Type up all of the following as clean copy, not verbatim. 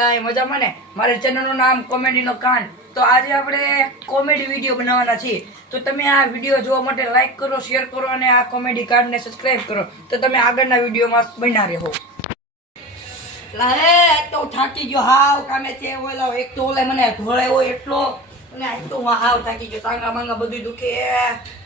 બધા મજામાં ને? મારી ચેનલનું નામ કોમેડીનો કાન. તો આજે આપણે કોમેડી વિડીયો બનાવવાના છીએ. તો તમે આ વિડીયો જોવા માટે લાઈક કરો, શેર કરો અને આ કોમેડી કાનને સબસ્ક્રાઇબ કરો. તો તમે આગળના વિડીયોમાં બન્યા રહો. તો થાકી ગયો હાવ કામે છે. ઓલા એક તો ઓલા મને ઢોળાયો એટલો અને આજ તો હું હાવ થાકી ગયો. ટાંગા માંગા બધું દુખે.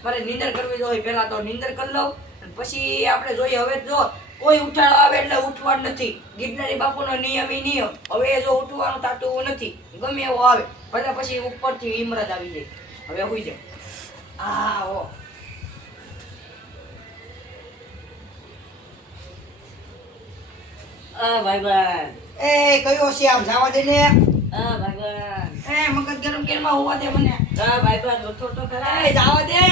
મારે નીંદર કરવી જોઈએ. પહેલા તો નીંદર કરી લઉં પછી આપણે જોઈએ. હવે જો કોઈ ઉઠાડવા આવે એટલે ઉઠવાનું નથી. ગિરનારી બાપુનો નિયમ ઈ નિયમ. હવે જો ઉઠવાનું થતું નથી, ગમે એવો આવે ભલે પછી ઉપરથી હિમરત આવી જાય. હવે હોઈ જાવ. આવો ભાઈબંધ એ કયો છે આમ જવા દે ને. ભાઈબંધ એ મગજ ગરમ કેરમાં હોવા દે મને. ભાઈબંધ ઉઠો તો ખરા. એ જવા દે.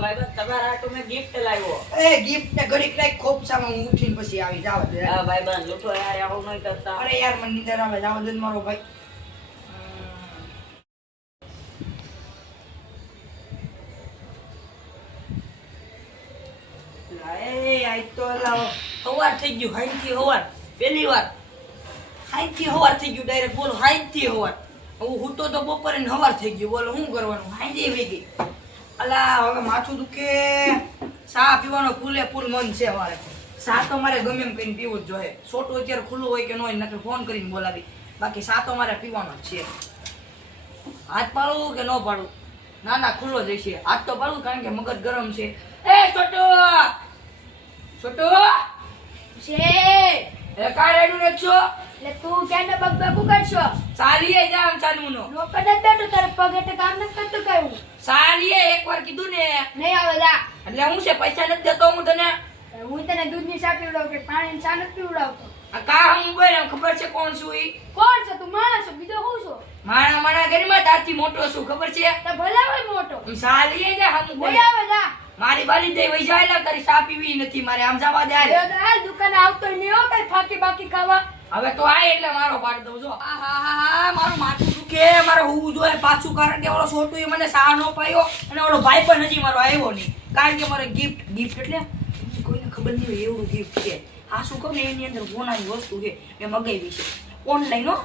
ભાઈબંધ તમારા હાટુ મેં ગિફ્ટ લાવ્યો. એ ગિફ્ટ ને ઘડીક રાખ ખોપસામાં હું ઉઠીને પછી આવી જવા દે. ભાઈબંધ ઉઠો યાર, આવું નહીં કરતા. અરે યાર મને નીંદર આવે. જવા દે મારો ભાઈ. આજ તો હવાર થઈ ગયું. હાઈથી હવાર પહેલી વાર હાઈથી હવાર થઈ ગયું. ડાયરેક્ટ બોલો હાઈથી હવાર. હું હુતો તો બપોરે ને હવાર થઈ ગયું. બોલો શું કરવાનું? હાઈજે વહી ગઈ. અલા હવે માથું દુખે. ચા પીવાનો ફૂલે ફૂલ મન છે મારે. ચા તો મારે ગમે એમ કરીને પીવું જ જોઈએ. છોટું અત્યારે ખુલ્લું હોય કે ન હોય નકર ફોન કરીને બોલાવી. બાકી ચા તો મારે પીવાનો જ છે. હાથ પાડું કે ન પાડું? ના ના ખુલ્લો જ છે. હાથ તો પાડું કારણ કે મગજ ગરમ છે. એ છોટુ છોટુ છે એ કા રેડું ને છો? એટલે તું ક્યાં બગબગુ કરશો? ચાલીએ જામ ચાલવુંનો. રોકડ જ બેઠો તારે પગ એટલે કામ નથી કરતું કયું? ચાલીએ એકવાર કીધું ને. નહીં આવે જા. એટલે હું છે પૈસા નથી દેતો હું તને. હું તને દૂધની ચા પીવડાવું કે પાણીની ચા નથી પીવડાવતો? આ કા હું બોલે ખબર છે કોણ છું ઈ? કોણ છે તું? માણસ છો બીજો હું છો? મારા ઘરમાં તારથી મોટો છું ખબર છે? તો ભલા હોય મોટો. હું ચાલીએ જા હમ બોલે. નહીં આવે જા. મારી બાલી દે વઈ જાય લા તારી ચા પીવી નથી મારે. આમ જવા દે હાલ. એ તો હાલ દુકાને આવતો નહીં હો કઈ ફાકી બાકી ખાવા. હવે તો આય એટલે મારો પાડી દઉં. જો આહાહા મારું માથું દુખે. મારે હોવું જોઈએ પાછું કારણ કે ઓલો છોટુએ મને સા નો પાયો અને ઓલો ભાઈ પણ હજી મારો આવ્યો નહીં. કારણ કે મારે ગિફ્ટ એટલે કોઈને ખબર નહીં હોય એવું ગિફ્ટ છે. આ શું કહું ને એની અંદર સોનાની વસ્તુ છે. મેં મગાવી છે ઓનલાઈન હો.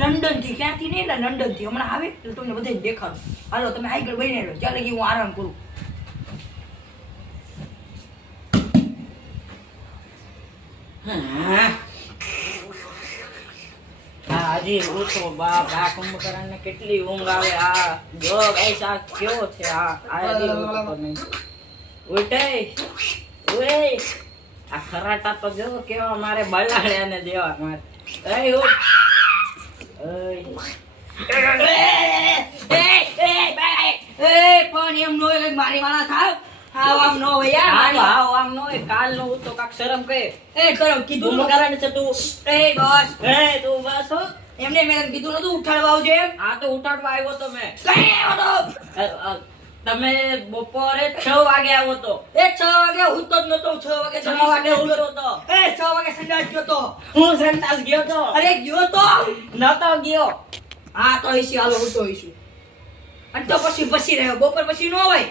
લંડન થી. ક્યાંથી નહીં એટલે લંડન થી. હમણાં આવે એટલે તમને બધાને દેખાડું. હાલો તમે આગળ બની લો. ચાલે કે હું આરામ કરું. હજી ઉઠો બાપ. આ કુંભકરણને કેટલી ઊંઘ આવે. આ જો ગાઈસ આ કેવો છે. આ હજી ઉઠતો નહીં. ઉઠે ઓય. આ ખરાટા તો જો કેવા મારે બલાડ્યાને દેવા મારે. એ ઉઠ. પણ એમ નો હોય મારી વાળા થાવ. હાવ આમ નો હોય યાર. આમ નો કાલ નો ઉઠતો કાક શરમ કહે. એ કરો કીધું કુંભકરણ છે તું. એ બસ તું બસ હો. એમને મેં કીધું નતું ઉઠાડવા આવજો એમ. આ તો ઉઠાડવા આવ્યો તો મેં. કઈ આવ્યો તો? તમે બપોરે 6 વાગે આવ્યો તો. એ 6 વાગે ઉઠતો જ નતો. 6 વાગે 6 વાગે ઉઠતો તો. એ 6 વાગે સંડાસ ગયો તો. હું સંતાસ ગયો તો. અરે ગયો તો. નતો ગયો. હા તો ઈસી હાલો ઉઠો ઈસુ. અને તો પછી રહ્યો. બપોર પછી નો હોય.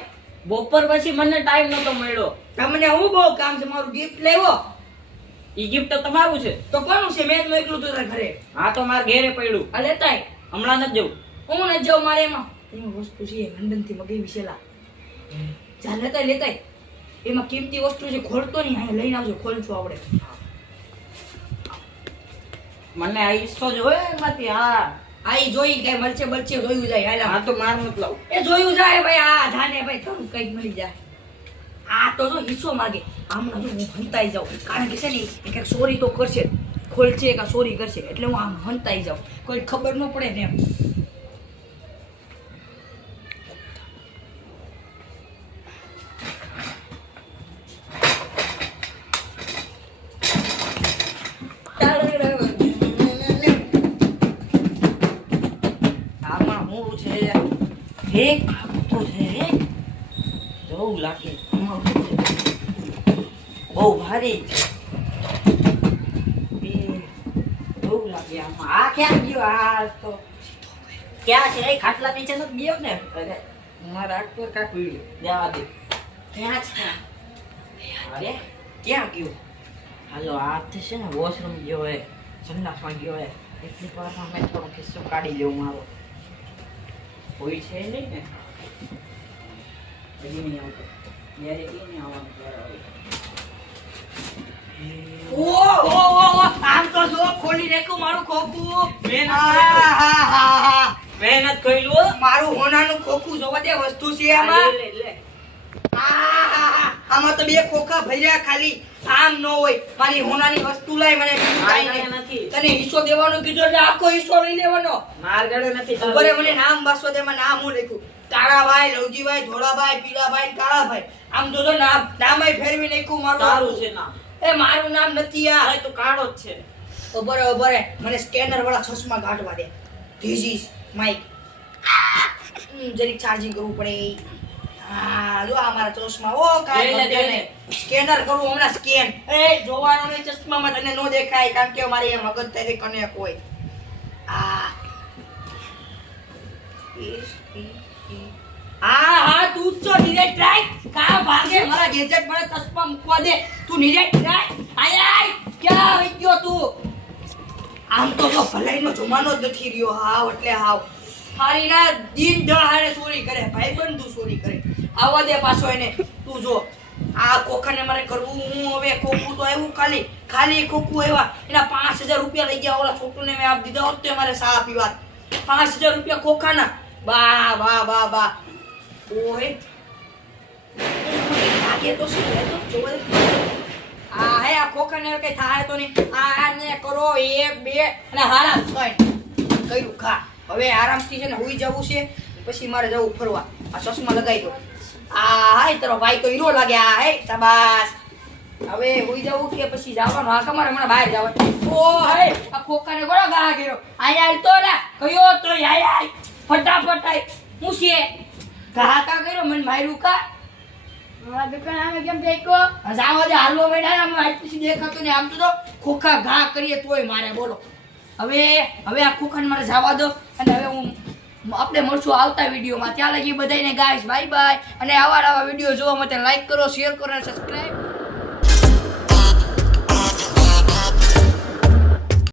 બપોર પછી મને ટાઈમ નતો મળ્યો. તમને હું બહુ કામ છે. મારું ગિફ્ટ લેવો. ઈ ગિફ્ટ તો તમારું છે. તો કોનું છે? મેં જ મોકલું તું તારા ઘરે. હા તો માર ઘેરે પડ્યું. આ લેતાય હમણાં નથી જવું. હું ન જાઉં. મારે એમાં વસ્તુ છે લંડન થી મગાવી છે લા. જા લેતાય એમાં કિંમતી વસ્તુ છે. ખોલતો નહીં. અહીંયા લઈને આવજો. ખોલશું આપણે. મને આ હિસ્સો જોયો એમાંથી. હા આઈ જોઈ કઈ મળશે જોયું જાય. હાલ હા તો માર મતલબ એ જોયું જાય ભાઈ. આ જાને ભાઈ થોડું કઈક મળી જાય. આ તો જો હિસ્સો માગે. આમના જો હું હંતાઈ જાઉં. કારણ કે છે ને એ કઈક ચોરી તો કરશે. ખોલશે કે ચોરી કરશે એટલે હું આમ હંતાઈ જાઉં. કોઈ ખબર ન પડે ને એમ. આમાં હું છે એક તો છે જોવું લાગે. બહુ ભારી બહુ લાગે આમાં. આ ક્યાં ગયો? આ તો ક્યાં છે? એ ખાટલા નીચે નથી ગયો ને? અરે મારા હાથ પર કાક પીડ્યું. જવા દે. ક્યાં છે? અરે ક્યાં ગયો? હાલો આ છે ને વોશરૂમ ગયો. સંડાસમાં ગયો હે એટલી વારમાં મેં થોડો ખિસ્સો કાઢી લેવું મારો કોઈ છે નહીં ને હજી નહીં આવતો જ્યારે એ નહીં આવવાનું ત્યારે આવે. ઓ આમ તો જો ખોલી નાખ્યું મારું ખોખું. મહેનત આહાહાહા. મહેનત કર્યું મારું હોનાનું ખોખું જોવા દે વસ્તુ છે આમાં. લે લે આહાહા. આમાં તો બે ખોખા ભર્યા ખાલી આમ ન હોય. મારી હોનાની વસ્તુ લાય મને બીજું કાંઈ નહીં. નથી તને હિસ્સો દેવાનો કીધો એટલે આખો હિસ્સો લઈ લેવાનો. માર ગળે નથી બરે મને નામ બાસો દે માં નામ હું લખ્યું તારાભાઈ લવજીભાઈ ધોળાભાઈ પીળાભાઈ કાળાભાઈ આમ જોજો નામ નામય ફેરવી નાખ્યું મારું. તારું છે નામ એ મારું નામ નથી યાર. અરે તું કાળો જ છે બરે મને સ્કેનર વાળા ચશ્મા કાઢવા દે. ધીસ ઇઝ માઈક જરીક ચાર્જિંગ કરવું પડે. હા જો આ મારા ચશ્મા ઓ કાંઈ લે, લે, વાંધો નહીં. સ્કેનર કરું હમણાં સ્કેન. એ જોવાનો નહીં ચશ્મામાં તને નો દેખાય કારણ કે મારી એ મગજ તારી કનેક હોય. આ હા તું તો નિરેટ રાખ કા ભાગે મારા ગેજેટ મને ચશ્મા મૂકવા દે. તું નિરેટ રાખ. આય ક્યાં આવી ગયો તું? આમ તો જો ભલાઈનો જમાનો જ નથી રહ્યો. હાવ એટલે હાવ હારી ના દિન દહાડે ચોરી કરે ભાઈબંધુ ચોરી કરે. આવવા દે પાછો એને. તું જો આ કોખાને મારે કરવું હું હવે કોકું તો આવ્યું ખાલી કોકું આવ્યા એના 5000 રૂપિયા લઈ ગયા. ઓલા છોકરીને મેં આપ દીધા હોત તો મારે ચા પીવા 5000 રૂપિયા કોખાના. બા ઓય લાગે તો શું હે તો જોવે. આ હે આ ખોખાને કઈ થાય તો નહીં. આને કરો 1 2 અને હારા 6 કર્યું ખા. હવે આરામથી છે ને હુઈ જવું છે પછી મારે જવું ફરવા. આ ચશ્મા લગાવી દો. આ હાય તારો ભાઈ તો હીરો લાગે. આ હે શાબાશ. હવે હુઈ જવું કે પછી જવાનું? આ કમારે મને બહાર જવાનું. ઓ હે આ ખોખાને કોનો ગા કર્યો? આય આય તો ના કયો તો આય ફટાફટ આય. હું છે ઘા કા કર્યો મને માર્યું કા? મારા દુકાન આમે કેમ ફેંક્યો? જાવા દે હાલવા બેઠા ને આમ પછી દેખાતું ને આમ તો ખોખા ઘા કરીએ તોય મારે બોલો. હવે આ ખોખાને મારે જવા દો અને હવે હું આપણે મળશું આવતા વિડીયોમાં. ત્યાં લગી બધાને ગાઈસ બાય બાય. અને આવા વિડીયો જોવા માટે લાઈક કરો, શેર કરો અને સબસ્ક્રાઇબ